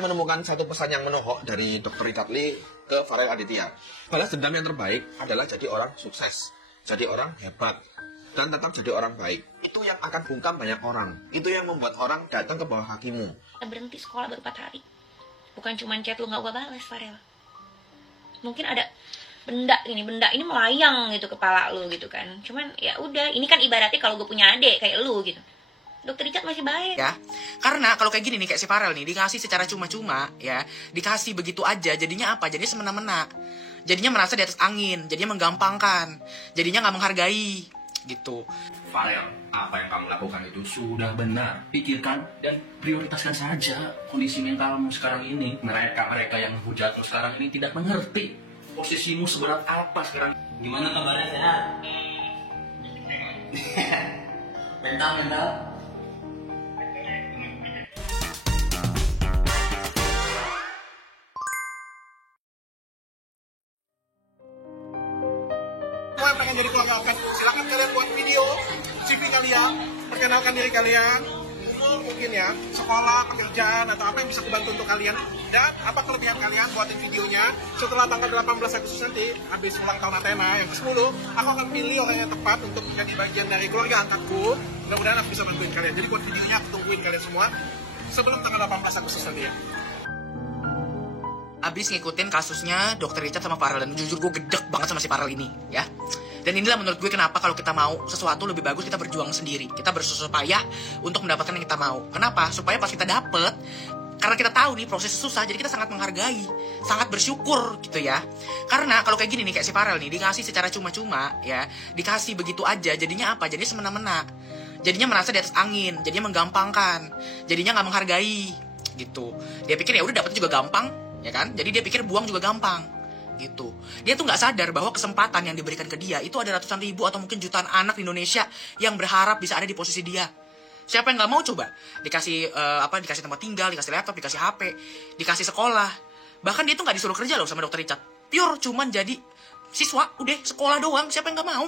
saya menemukan satu pesan yang menohok dari Dr. Richard Lee ke Farel Aditya. Balas dendam yang terbaik adalah jadi orang sukses, jadi orang hebat, dan tetap jadi orang baik. Itu yang akan bungkam banyak orang. Itu yang membuat orang datang ke bawah kakimu. Berhenti sekolah baru 4 hari. Bukan cuma chat lu gak gue balas, Farel. Mungkin ada benda ini melayang gitu kepala lu gitu kan. Cuman ya udah, ini kan ibaratnya kalau gue punya adik kayak lu gitu. Dokter Richard masih baik ya, karena kalau kayak gini nih, kayak si Farel nih, dikasih secara cuma-cuma ya, dikasih begitu aja, jadinya apa? Jadinya semena-mena, jadinya merasa di atas angin, jadinya menggampangkan, jadinya nggak menghargai gitu. Farel, apa yang kamu lakukan itu sudah benar. Pikirkan dan prioritaskan saja kondisi mentalmu sekarang ini. Mereka yang menghujatmu sekarang ini tidak mengerti posisimu seberat apa sekarang. Gimana kabarnya, sehat? Mental. Semua yang pengen jadi keluarga Alpen, silakan kalian buat video CV kalian, perkenalkan diri kalian, umur mungkin ya, sekolah, pekerjaan, atau apa yang bisa dibantu untuk kalian, dan apa kelebihan kalian, buatin videonya. Setelah tanggal 18 Agustus nanti, habis ulang tahun Athena yang ke-10, aku akan pilih orang yang tepat untuk menjadi bagian dari keluarga angkatku. Mudah-mudahan aku bisa bantuin kalian. Jadi buat videonya aku tungguin kalian semua sebelum tanggal 18 Agustus nanti ya. Abis ngikutin kasusnya Dr. Richard sama Farel, dan jujur gue gedek banget sama si Farel ini ya. Dan inilah menurut gue kenapa kalau kita mau sesuatu lebih bagus, kita berjuang sendiri, kita bersusah payah untuk mendapatkan yang kita mau. Kenapa? Supaya pas kita dapet, karena kita tahu nih proses susah, jadi kita sangat menghargai, sangat bersyukur gitu ya. Karena kalau kayak gini nih, kayak si Farel nih, dikasih secara cuma-cuma ya, dikasih begitu aja, jadinya apa? Jadinya semena-mena, jadinya merasa di atas angin, jadinya menggampangkan, jadinya nggak menghargai gitu. Dia pikir ya udah dapet juga gampang, ya kan? Jadi dia pikir buang juga gampang gitu. Dia tuh nggak sadar bahwa kesempatan yang diberikan ke dia itu ada ratusan ribu atau mungkin jutaan anak di Indonesia yang berharap bisa ada di posisi dia. Siapa yang nggak mau coba? Dikasih dikasih tempat tinggal, dikasih laptop, dikasih HP, dikasih sekolah. Bahkan dia tuh nggak disuruh kerja loh sama Dr. Richard. Pure cuman jadi siswa, udah sekolah doang. Siapa yang nggak mau?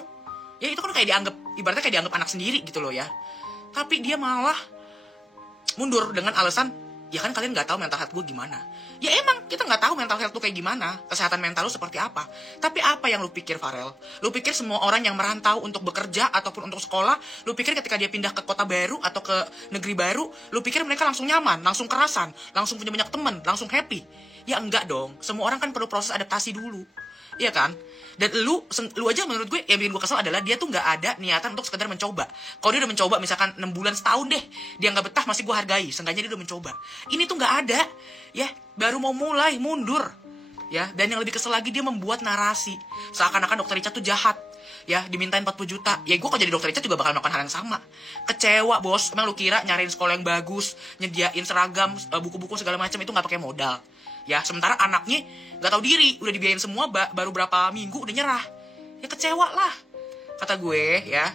Ya itu kan kayak dianggap, ibaratnya kayak dianggap anak sendiri gitu loh ya. Tapi dia malah mundur dengan alasan, ya kan kalian nggak tahu mental health gue gimana. Ya emang kita nggak tahu mental health tuh kayak gimana, kesehatan mental lu seperti apa. Tapi apa yang lu pikir, Farel? Lu pikir semua orang yang merantau untuk bekerja ataupun untuk sekolah, lu pikir ketika dia pindah ke kota baru atau ke negeri baru, lu pikir mereka langsung nyaman, langsung kerasan, langsung punya banyak teman, langsung happy? Ya enggak dong. Semua orang kan perlu proses adaptasi dulu, iya kan? Dan lu aja menurut gue yang bikin gue kesel adalah dia tuh nggak ada niatan untuk sekedar mencoba. Kalau dia udah mencoba misalkan 6 bulan, setahun deh, dia nggak betah, masih gue hargai. Seenggaknya dia udah mencoba. Ini tuh nggak ada, ya baru mau mulai mundur, ya. Dan yang lebih kesel lagi, dia membuat narasi seakan-akan Dr. Richard tuh jahat, ya, dimintain 40 juta. Ya gue kalau jadi Dr. Richard juga bakal melakukan hal yang sama. Kecewa bos, emang lu kira nyariin sekolah yang bagus, nyediain seragam, buku-buku segala macam itu nggak pakai modal? Ya, sementara anaknya nggak tahu diri, udah dibiayain semua, baru berapa minggu udah nyerah. Ya kecewa lah, kata gue ya.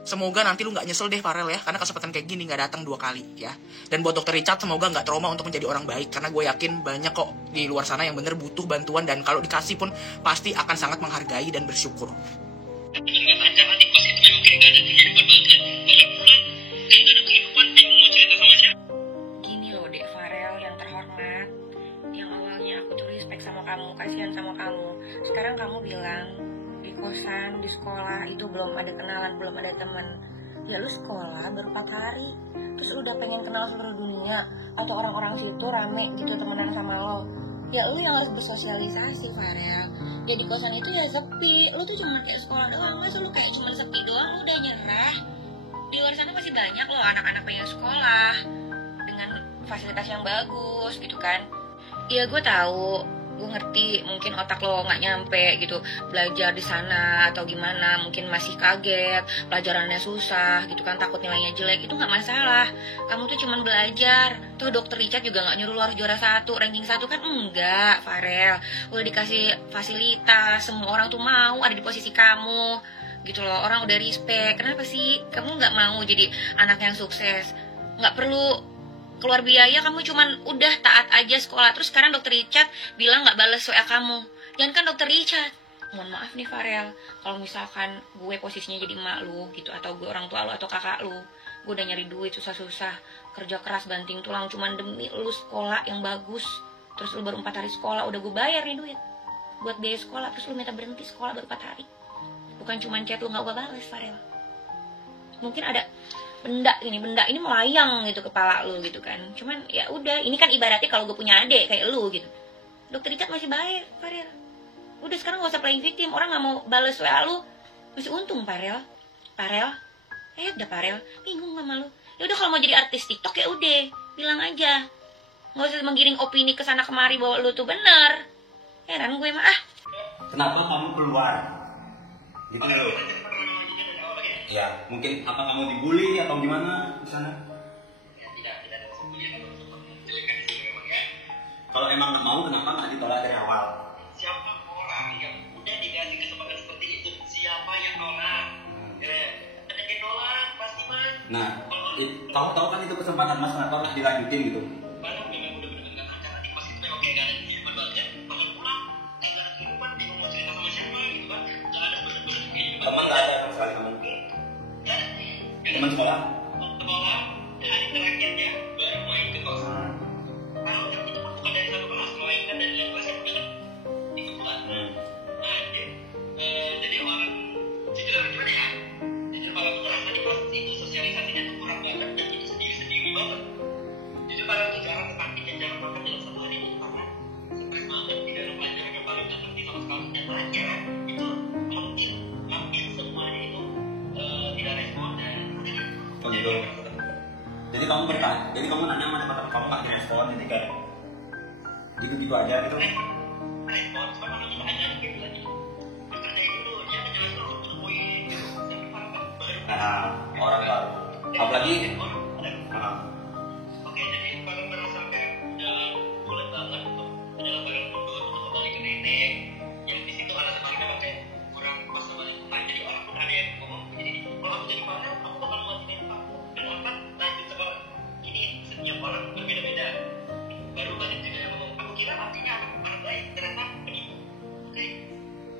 Semoga nanti lu nggak nyesel deh, Farel ya, karena kesempatan kayak gini nggak datang 2 kali ya. Dan buat Dr. Richard, semoga nggak trauma untuk menjadi orang baik, karena gue yakin banyak kok di luar sana yang bener butuh bantuan, dan kalau dikasih pun pasti akan sangat menghargai dan bersyukur. Gini loh Dek Farel yang terhormat, yang awalnya aku tuh respect sama kamu, kasihan sama kamu. Sekarang kamu bilang di kosan, di sekolah itu belum ada kenalan, belum ada teman. Ya lu sekolah baru 4 hari, terus udah pengen kenal seluruh dunia, atau orang-orang situ rame gitu temenan sama lo. Ya lu yang harus bersosialisasi, Farel. Ya di kosan itu ya sepi, lu tuh cuma kayak sekolah doang, masa lu kayak cuma sepi doang udah nyerah? Di luar sana masih banyak loh anak-anak pengen sekolah dengan fasilitas yang bagus gitu kan. Iya gue tahu, gue ngerti mungkin otak lo nggak nyampe gitu belajar di sana atau gimana, mungkin masih kaget, pelajarannya susah gitu kan, takut nilainya jelek. Itu nggak masalah, kamu tuh cuman belajar. Tuh Dr. Richard juga nggak nyuruh lo harus juara 1, ranking 1 kan enggak, Farel. Udah dikasih fasilitas, semua orang tuh mau ada di posisi kamu gitu loh, orang udah respect. Kenapa sih kamu nggak mau jadi anak yang sukses? Nggak perlu keluar biaya, kamu cuman udah taat aja sekolah. Terus sekarang Dr. Richard bilang nggak balas WA kamu. Jangan kan Dr. Richard. Mohon maaf nih Farel, kalau misalkan gue posisinya jadi emak lu gitu, atau gue orang tua lu atau kakak lu, Gue udah nyari duit susah-susah, kerja keras banting tulang cuman demi lu sekolah yang bagus. Terus lu baru 4 hari sekolah udah gue bayar nih duit buat biaya sekolah, terus lu minta berhenti sekolah baru 4 hari. Bukan cuman chat lu gak gue bales, Farel. Mungkin ada benda ini melayang gitu kepala lu gitu kan. Cuman ya udah, ini kan ibaratnya kalau gue punya adik kayak lu gitu. Dokter Richard masih baik, Farel. Udah sekarang gak usah playing victim, orang gak mau bales WA lu. Masih untung, Farel. Udah Farel, bingung sama lu. Ya udah kalau mau jadi artis TikTok ya udah, bilang aja. Nggak usah menggiring opini ke sana kemari bahwa lu tuh benar. Heran gue mah Kenapa kamu keluar? Gitu. Ya, mungkin apa kamu dibully atau gimana di sana? Kalau emang nggak mau, kenapa nggak ditolak dari awal? Siapa orang yang udah dikasih kesempatan seperti itu? Siapa yang nolak? Ada yang nolak pasti mas. Nah, tahu kan itu kesempatan mas, kenapa nggak dilanjutin gitu? Padahal memang udah benar-benar nggak ada di pos itu memang kayak nggak ada kehidupan banget. Bangun pulang, nggak ada kehidupan, bingung mau cerita sama siapa gitu kan? Nggak ada benar-benar kehidupan. Teman nggak ada sama sekali kamu? Nggak ada. Teman sekolah? Sekolah, hari terakhirnya baru main ke kosan. Kalau yang itu pun bukan dari satu kelas, melainkan dari yang kelas yang udah itu bukan. Nah, jadi orang jujur gimana ya? Jujur kalau aku ngerasa di kelas itu sosialisasinya tuh kurang banget dan itu sendiri-sendiri banget. Jujur kalau aku jarang kesampingnya jarang makan dalam satu hari itu karena stres banget, tidak ada pelajaran yang paling nggak ngerti sama sekali dan pelajaran itu hampir semuanya itu tidak respon dan Oh gitu. Jadi kamu bertanya, jadi kamu nanya sama teman-teman kamu nggak direspon, jadi kayak gitu-gitu aja gitu. respon cuma kalau kita ajarin gitu lagi berkerjain dulu ya menjelaskan dulu poin gitu tapi kalau baru Nah, orang baru. Apalagi, oke jadi kalau merasa kayak udah bulat banget untuk adalah barang mundur untuk kembali ke nenek yang di situ alasan mereka pakai kurang pas sama lain jadi orang pun ada yang ngomong jadi kalau aku jadi mana aku bakal mengatakan aku dan akan lanjut sekolah ini setiap orang berbeda-beda baru banyak juga yang ngomong aku kira artinya anak baik ternyata penipu oke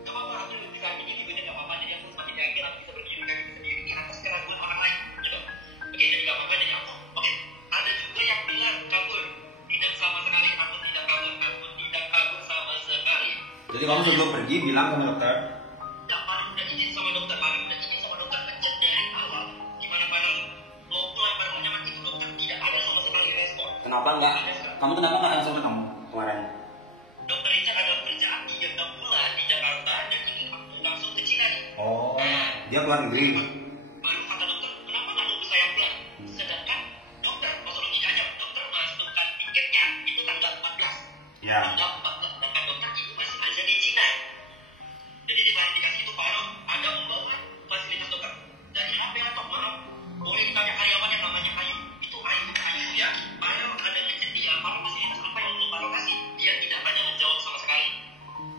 gak apa-apa aku lebih saat ini juga gak apa-apa jadi aku semakin yakin aku bisa berdiri dari sendiri atas keraguan orang lain gitu oke jadi gak apa-apa jadi aku oke ada juga yang bilang kabur tidak sama sekali aku tidak kabur sama sekali jadi kamu sebelum pergi bilang sama dokter. tidak paling udah izin sama dokter paling udah izin sama dokter kecil dari awal gimana barang mau pulang barang mau nyaman itu dokter tidak ada sama sekali respon Kenapa nggak? Kamu kenapa nggak langsung ketemu kemarin? dokter Richard ada kerjaan 3 bulan di Jakarta dan ingin aku langsung ke Cina. Oh, dia keluar negeri. Baru kata dokter, kenapa nggak nunggu saya pulang? Sedangkan dokter, kalau ini aja dokter masukkan tiketnya itu tanggal 14. Ya. Tanggal 14, sedangkan dokter itu masih ada di Cina. Jadi di klarifikasi itu baru ada membawa fasilitas dokter. Dari HP atau maaf, boleh ditanya karyawan yang namanya Ayu. Itu Ayu ya. Ayu ada ngecek dia, apa fasilitas apa yang belum Baru kasih. Dia tidak banyak menjawab sama sekali.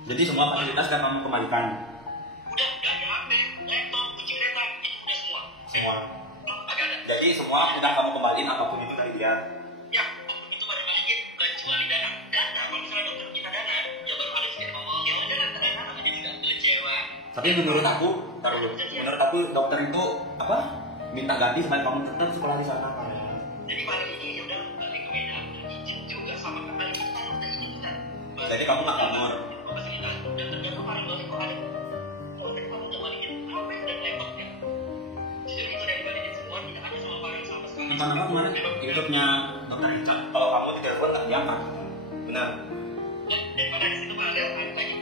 Jadi semua fasilitas kan kamu kembalikan. Udah, dari HP, laptop, kunci kereta, itu udah semua. Semua. Agak ada. Jadi semua udah kamu kembaliin apapun itu dari dia. Ya, itu baru balikin kecuali dana. Dana, kalau misalnya dokter kita dana, ya baru ada sedikit ngomong, ya udah dana tapi dia tidak kecewa. Tapi menurut aku, menurut aku dokter itu apa? Minta ganti supaya kamu tetap sekolah di sana. Jadi paling ini ya udah balik ke Medan, izin juga sama kembali kita udah izin kan. Jadi kamu nggak kabur. Fasilitas dan ternyata paling balik kok ada. Kalau tadi kamu udah balikin HP dan laptopnya. Jujur itu udah dibalikin semua, tidak ada sama paling sama sekali. Kenapa kemarin YouTube-nya dokter Richard? Kalau kamu di telepon nggak diangkat. Benar. Dan pada di situ Farel ada tadi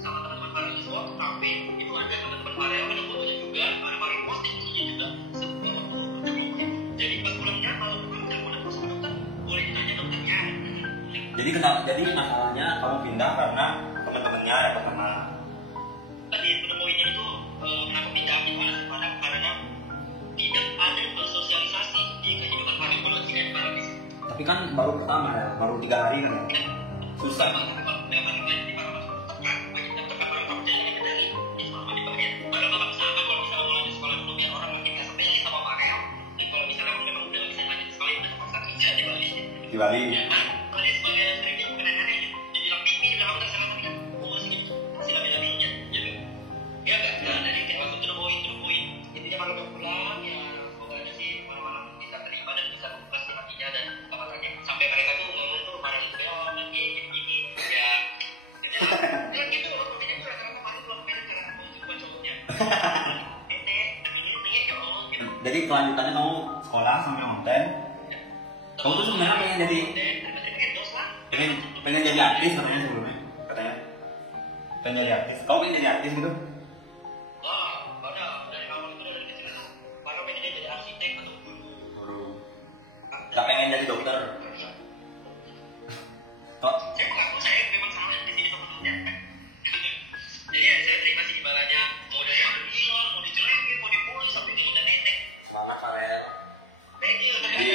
sama teman-teman Farel di suatu kafe itu ada teman-teman Farel ada fotonya juga ada Farel posting fotonya juga semua fotonya jadi pas pulangnya kalau pulang telepon aku sama dokter boleh ditanya dokternya Jadi kenapa? Jadi masalahnya kamu pindah karena teman-temannya dapat nama. tadi pada poinnya itu kenapa pindah itu karena tidak ada bersosialisasi di kehidupan Farel kalau tidak Farel di situ Tapi kan baru pertama ya, baru 3 hari kan ya. Susah. Di Bali. Jadi kelanjutannya kamu sekolah sambil konten. Kamu tuh sebenarnya pengen jadi artis katanya sebelumnya, katanya. Pengen jadi artis. Kamu pengen jadi artis gitu? Gak pengen jadi dokter. Oh, Jadi ya saya terima sih imbalannya. Mau dari yang gila, mau dicerekin, mau dibully sampai ke nenek. selamat Farel. Jadi,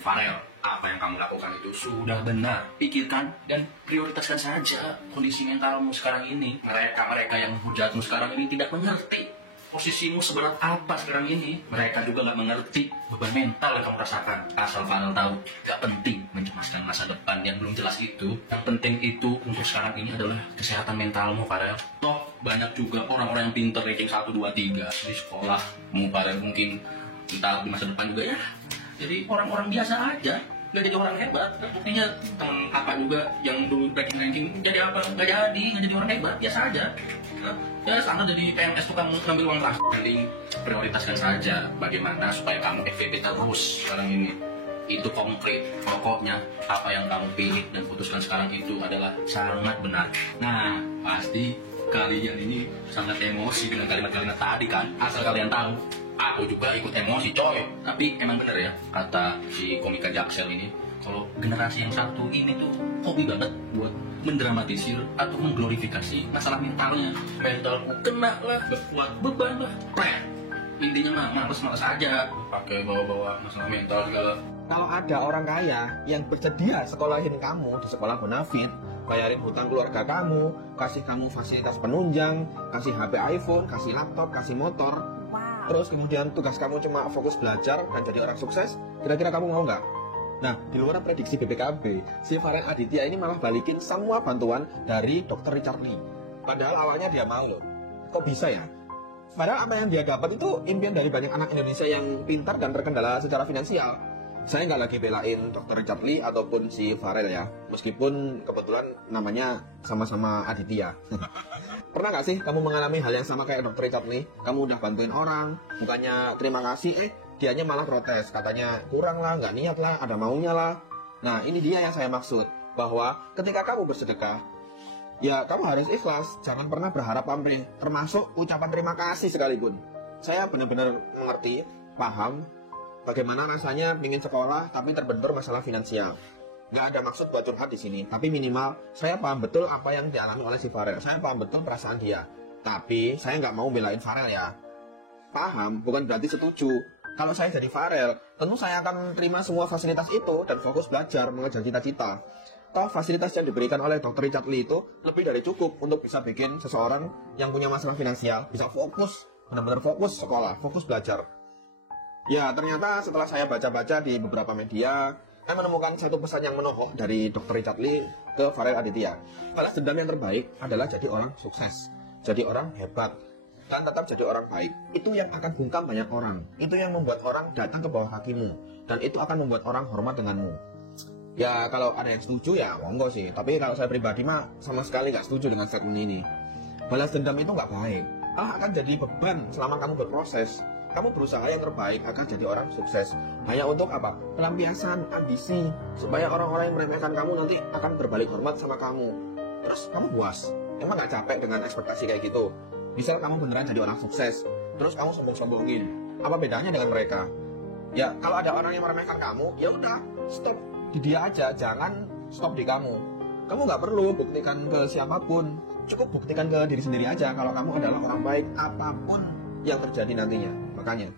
Farel, apa yang kamu lakukan itu sudah benar. Pikirkan dan prioritaskan saja kondisi mentalmu sekarang ini. Mereka yang menghujatmu sekarang ini tidak mengerti posisimu seberat apa sekarang ini. Mereka juga gak mengerti beban mental yang kamu rasakan. Asal Farel tahu, gak penting mencemaskan masa depan yang belum jelas itu. Yang penting itu untuk sekarang ini adalah kesehatan mentalmu, Farel. Toh banyak juga orang-orang yang pinter ranking 1, 2, 3 di sekolah. Farel mungkin entah di masa depan juga ya. Jadi orang-orang biasa aja, gak jadi orang hebat. Buktinya temen kakak juga yang dulu ranking jadi apa? Gak jadi orang hebat, biasa aja. Ya sana jadi PNS tuh kamu ngambil uang kelas. Mending prioritaskan saja bagaimana supaya kamu FVP terus sekarang ini. Itu konkret. Pokoknya apa yang kamu pilih dan putuskan sekarang itu adalah sangat benar. Nah, pasti kalian ini sangat emosi dengan kalimat-kalimat tadi kan. Asal kalian tahu, aku juga ikut emosi coy. Tapi emang bener ya kata si komika Jaksel ini, kalau generasi yang satu ini tuh hobi banget buat mendramatisir atau mengglorifikasi masalah mentalnya. Mentalku kena lah, berkuat beban lah. Intinya mah males aja pakai bawa-bawa masalah mental segala. Kalau ada orang kaya yang bersedia sekolahin kamu di sekolah bonafit, bayarin hutang keluarga kamu, kasih kamu fasilitas penunjang, kasih HP iPhone, kasih laptop, kasih motor, terus kemudian tugas kamu cuma fokus belajar dan jadi orang sukses, kira-kira kamu mau nggak? Nah, di luar prediksi BPKB, si Farel Aditya ini malah balikin semua bantuan dari Dr. Richard Lee. Padahal awalnya dia mau loh. Kok bisa ya? Padahal apa yang dia dapat itu impian dari banyak anak Indonesia yang pintar dan terkendala secara finansial. Saya nggak lagi belain Dr. Richard Lee ataupun si Farel ya. Meskipun kebetulan namanya sama-sama Aditya. Pernah nggak sih kamu mengalami hal yang sama kayak Dr. Richard Lee? Kamu udah bantuin orang, bukannya terima kasih, dianya malah protes, katanya kurang lah, nggak niat lah, ada maunya lah. Nah, ini dia yang saya maksud, bahwa ketika kamu bersedekah, ya kamu harus ikhlas, jangan pernah berharap pamrih, termasuk ucapan terima kasih sekalipun. Saya benar-benar mengerti, paham, bagaimana rasanya ingin sekolah tapi terbentur masalah finansial. Nggak ada maksud buat curhat di sini, tapi minimal saya paham betul apa yang dialami oleh si Farel, saya paham betul perasaan dia. Tapi saya nggak mau belain Farel ya. Paham, bukan berarti setuju. Kalau saya jadi Farel, tentu saya akan terima semua fasilitas itu dan fokus belajar mengejar cita-cita. Toh fasilitas yang diberikan oleh Dr. Richard Lee itu lebih dari cukup untuk bisa bikin seseorang yang punya masalah finansial bisa fokus, benar-benar fokus sekolah, fokus belajar. Ya, ternyata setelah saya baca-baca di beberapa media, saya menemukan satu pesan yang menohok dari Dr. Richard Lee ke Farel Aditya. Balas dendam yang terbaik adalah jadi orang sukses, jadi orang hebat, dan tetap jadi orang baik. Itu yang akan bungkam banyak orang. Itu yang membuat orang datang ke bawah kakimu. Dan itu akan membuat orang hormat denganmu. Ya kalau ada yang setuju ya monggo sih. Tapi kalau saya pribadi mah sama sekali nggak setuju dengan statement ini. Balas dendam itu nggak baik. Malah akan jadi beban selama kamu berproses. Kamu berusaha yang terbaik akan jadi orang sukses. Hanya untuk apa? Pelampiasan, ambisi. Supaya orang-orang yang meremehkan kamu nanti akan berbalik hormat sama kamu. Terus kamu puas. Emang nggak capek dengan ekspektasi kayak gitu? Misal kamu beneran jadi orang sukses, terus kamu sombong-sombongin. Apa bedanya dengan mereka? Ya, kalau ada orang yang meremehkan kamu, ya udah, stop di dia aja, jangan stop di kamu. Kamu nggak perlu buktikan ke siapapun, cukup buktikan ke diri sendiri aja kalau kamu adalah orang baik apapun yang terjadi nantinya. Makanya